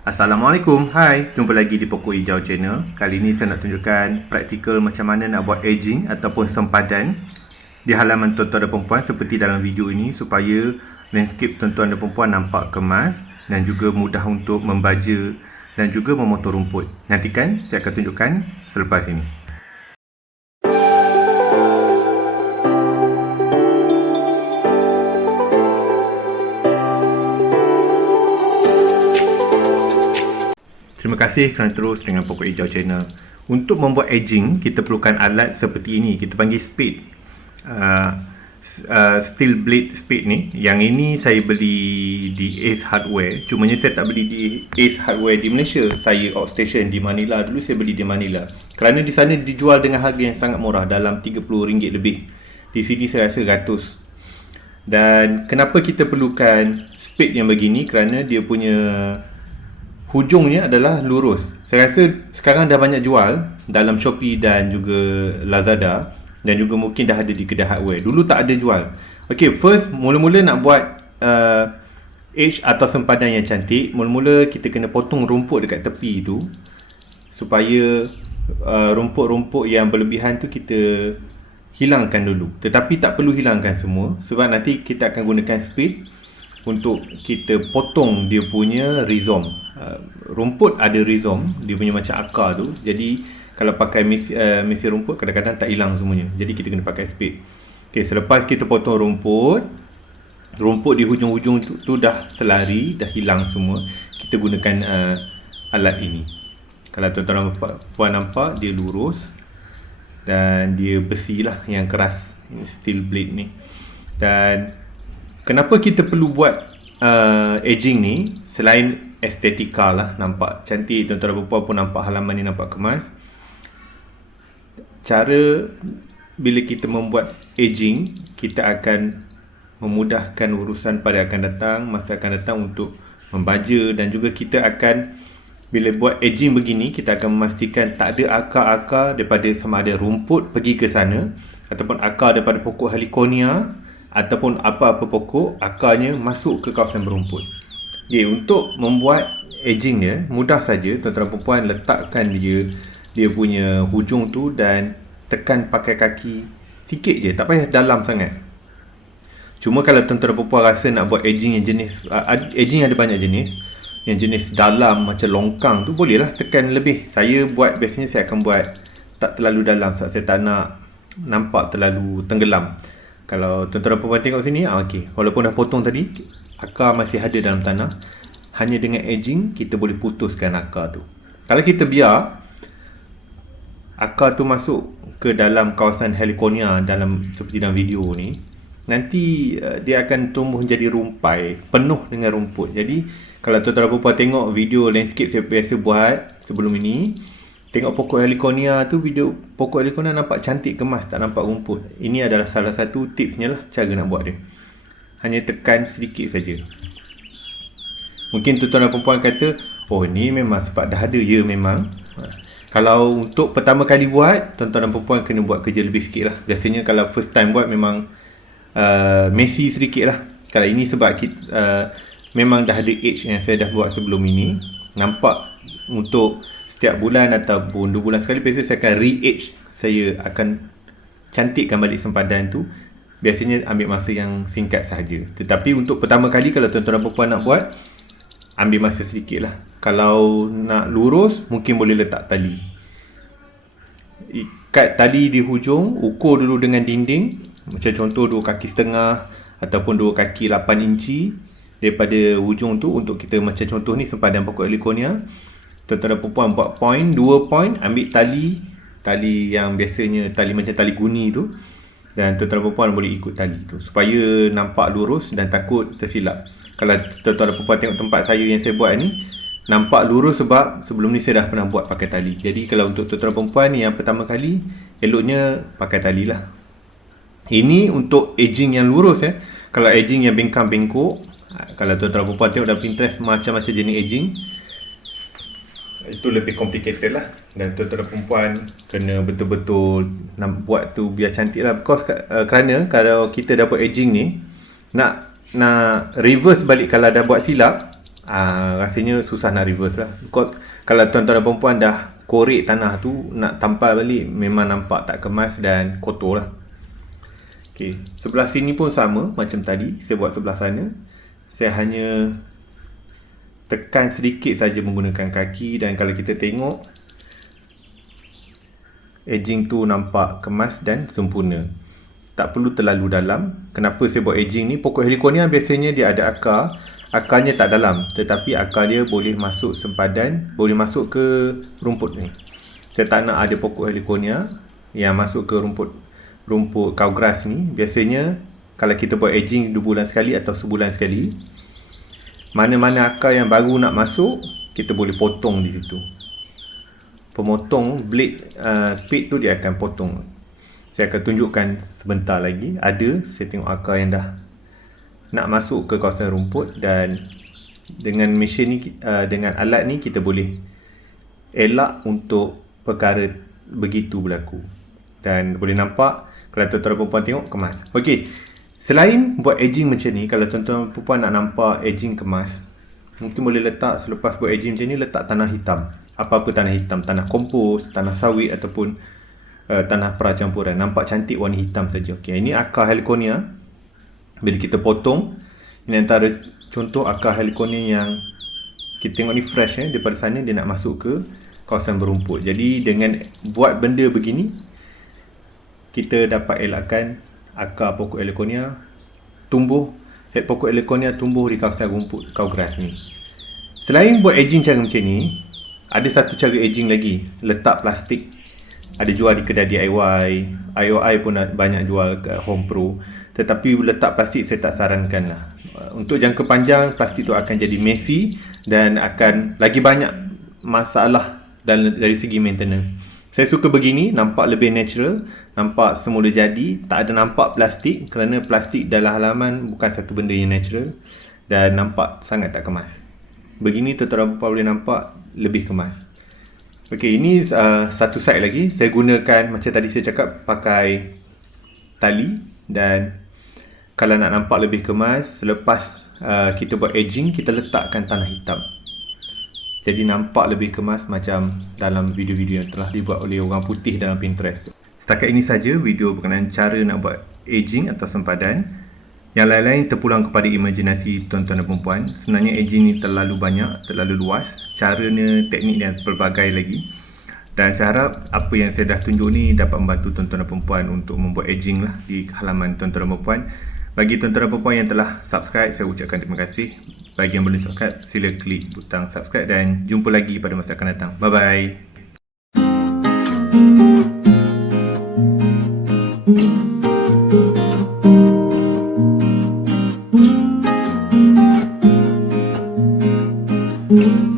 Assalamualaikum, hai, jumpa lagi di Pokok Hijau Channel. Kali ini saya nak tunjukkan praktikal macam mana nak buat edging ataupun sempadan di halaman tuan-tuan dan perempuan seperti dalam video ini, supaya landscape tuan-tuan dan perempuan nampak kemas dan juga mudah untuk membaja dan juga memotong rumput. Nantikan saya akan tunjukkan selepas ini. Terima kasih kerana terus dengan Pokok Hijau Channel. Untuk membuat edging, kita perlukan alat seperti ini. Kita panggil spade. Steel blade spade ni. Yang ini saya beli di Ace Hardware. Cumanya saya tak beli di Ace Hardware di Malaysia. Saya outstation di Manila. Dulu saya beli di Manila. Kerana di sana dijual dengan harga yang sangat murah, dalam RM30 lebih. Di sini saya rasa ratus. Dan kenapa kita perlukan spade yang begini? Kerana dia punya hujungnya adalah lurus. Saya rasa sekarang dah banyak jual dalam Shopee dan juga Lazada, dan juga mungkin dah ada di kedai hardware. Dulu tak ada jual. Okay, first mula-mula nak buat edge atau sempadan yang cantik, mula-mula kita kena potong rumput dekat tepi tu, supaya rumput-rumput yang berlebihan tu kita hilangkan dulu. Tetapi tak perlu hilangkan semua, sebab nanti kita akan gunakan spade untuk kita potong dia punya rhizome. Rumput ada rhizome, dia punya macam akar tu. Jadi kalau pakai mesin rumput, kadang-kadang tak hilang semuanya. Jadi kita kena pakai spade. Okay, selepas kita potong rumput di hujung-hujung tu dah selari, dah hilang semua, kita gunakan alat ini. Kalau tuan-tuan puan nampak, dia lurus dan dia besi lah yang keras, steel blade ni. Dan kenapa kita perlu buat edging ni? Selain estetika lah, nampak cantik, tuan-tuan dan perempuan pun nampak halaman ni nampak kemas. Cara bila kita membuat edging, kita akan memudahkan urusan pada masa akan datang untuk membaja. Dan juga kita akan, bila buat edging begini, kita akan memastikan tak ada akar-akar daripada sama ada rumput pergi ke sana, ataupun akar daripada pokok Heliconia, ataupun apa-apa pokok akarnya masuk ke kawasan berumput. Okay, untuk membuat edging dia mudah saja. Tuan-tuan perempuan letakkan dia punya hujung tu dan tekan pakai kaki sikit je, tak payah dalam sangat. Cuma kalau tuan-tuan perempuan rasa nak buat edging yang jenis edging ada banyak jenis. Yang jenis dalam macam longkang tu, bolehlah tekan lebih. Biasanya saya akan buat tak terlalu dalam, sebab saya tak nak nampak terlalu tenggelam. Kalau tuan-tuan perempuan tengok sini, okey, walaupun dah potong tadi, akar masih ada dalam tanah. Hanya dengan edging kita boleh putuskan akar tu. Kalau kita biar akar tu masuk ke dalam kawasan Heliconia, seperti dalam video ni, nanti dia akan tumbuh jadi rumpai penuh dengan rumput. Jadi kalau tuan-tuan perempuan tengok video landscape saya biasa buat sebelum ini, tengok pokok Heliconia tu, video pokok Heliconia nampak cantik kemas, tak nampak rumput. Ini adalah salah satu tipsnya lah, cara nak buat dia. Hanya tekan sedikit saja. Mungkin tuan-tuan dan perempuan kata, oh ni memang sebab dah ada. Ya, memang. Kalau untuk pertama kali buat, tuan-tuan dan perempuan kena buat kerja lebih sikit lah. Biasanya kalau first time buat memang messy sedikit lah. Kalau ini sebab memang dah ada edge yang saya dah buat sebelum ini. Nampak untuk setiap bulan ataupun 2 bulan sekali, biasanya saya akan re-edge. Saya akan cantikkan balik sempadan tu. Biasanya ambil masa yang singkat sahaja. Tetapi untuk pertama kali, kalau tuan-tuan dan perempuan nak buat, ambil masa sedikit lah. Kalau nak lurus, mungkin boleh letak tali. Ikat tali di hujung, ukur dulu dengan dinding. Macam contoh 2 kaki setengah ataupun 2 kaki 8 inci daripada hujung tu. Untuk kita macam contoh ni, sempadan pokok Heliconia, tuan-tuan dan perempuan buat point, 2 point, ambil tali yang biasanya tali macam tali guni tu, dan tuan-tuan dan perempuan boleh ikut tali tu supaya nampak lurus dan takut tersilap. Kalau tuan-tuan dan perempuan tengok tempat saya yang saya buat ni, nampak lurus sebab sebelum ni saya dah pernah buat pakai tali. Jadi kalau untuk tuan-tuan dan perempuan yang pertama kali, eloknya pakai tali lah. Ini untuk edging yang lurus. Kalau edging yang bengkang-bengkok, kalau tuan-tuan dan perempuan tengok dalam Pinterest macam-macam jenis edging, itu lebih complicated lah. Dan tuan-tuan dan perempuan kena betul-betul nak buat tu biar cantik lah. Because kerana kalau kita dah buat edging ni, nak reverse balik kalau dah buat silap, rasanya susah nak reverse lah. Kalau tuan-tuan dan perempuan dah korek tanah tu, nak tampal balik memang nampak tak kemas dan kotor lah. Okay. Sebelah sini pun sama macam tadi saya buat sebelah sana. Saya hanya tekan sedikit saja menggunakan kaki, dan kalau kita tengok edging tu nampak kemas dan sempurna. Tak perlu terlalu dalam. Kenapa saya buat edging ni? Pokok heliconia biasanya dia ada akar. Akarnya tak dalam, tetapi akar dia boleh masuk sempadan, boleh masuk ke rumput ni. Saya tak nak ada pokok heliconia yang masuk ke rumput cow grass ni. Biasanya kalau kita buat edging 2 bulan sekali atau sebulan sekali, mana-mana akar yang baru nak masuk, kita boleh potong di situ. Pemotong blade spade tu dia akan potong. Saya akan tunjukkan sebentar lagi. Ada, saya tengok akar yang dah nak masuk ke kawasan rumput, dan dengan mesin ni, dengan alat ni kita boleh elak untuk perkara begitu berlaku. Dan boleh nampak kalau tuan-tuan perempuan tengok kemas. Okey, selain buat edging macam ni, kalau tuan-tuan perempuan nak nampak edging kemas, mungkin boleh letak, selepas buat edging macam ni, letak tanah hitam. Apa-apa tanah hitam, tanah kompos, tanah sawit ataupun tanah pracampuran. Nampak cantik warna hitam saja. Okey, ini akar heliconia. Bila kita potong, ini antara contoh akar heliconia yang kita tengok ni fresh daripada sana, dia nak masuk ke kawasan berumput. Jadi dengan buat benda begini, kita dapat elakkan akar pokok heliconia tumbuh di kawasan rumput cow grass ni. Selain buat edging cara macam ni, ada satu cara edging lagi, letak plastik. Ada jual di kedai DIY, IOI pun banyak jual ke Home Pro. Tetapi letak plastik saya tak sarankan lah. Untuk jangka panjang, plastik tu akan jadi messy dan akan lagi banyak masalah dari segi maintenance. Saya suka begini, nampak lebih natural, nampak semula jadi, tak ada nampak plastik, kerana plastik dalam halaman bukan satu benda yang natural dan nampak sangat tak kemas. Begini tuan-tuan boleh nampak lebih kemas. Okey, ini satu side lagi. Saya gunakan, macam tadi saya cakap, pakai tali, dan kalau nak nampak lebih kemas, selepas kita buat edging, kita letakkan tanah hitam. Jadi nampak lebih kemas macam dalam video-video yang telah dibuat oleh orang putih dalam Pinterest. Setakat ini saja video berkenaan cara nak buat edging atau sempadan. Yang lain-lain terpulang kepada imajinasi tuan-tuan dan perempuan. Sebenarnya edging ni terlalu banyak, terlalu luas. Caranya, teknik dan pelbagai lagi. Dan saya harap apa yang saya dah tunjuk ni dapat membantu tuan-tuan dan perempuan untuk membuat edging lah di halaman tuan-tuan dan perempuan. Bagi tuan-tuan dan perempuan yang telah subscribe, saya ucapkan terima kasih. Bagi yang belum subscribe, sila klik butang subscribe dan jumpa lagi pada masa akan datang. Bye-bye. Thank you.